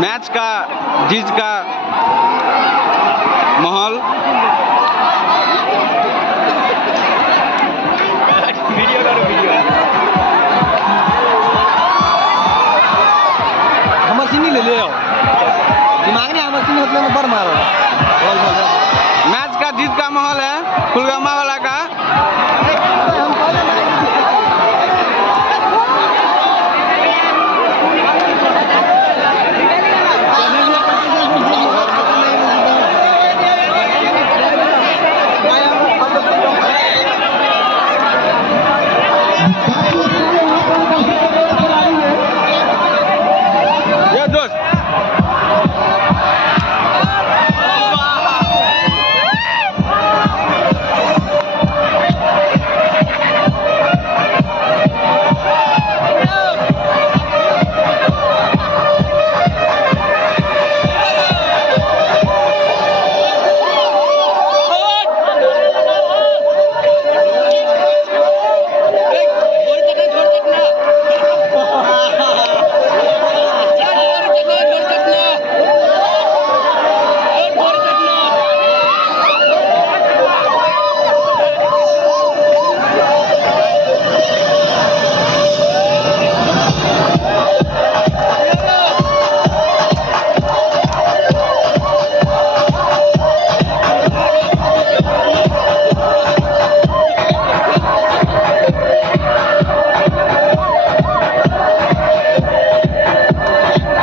Match का जीत का माहौल। मशीनी ले आओ दिमाग नहीं मशीनी होते तो बर मारो। मैच का जीत का माहौल है फुलगामा वाला का।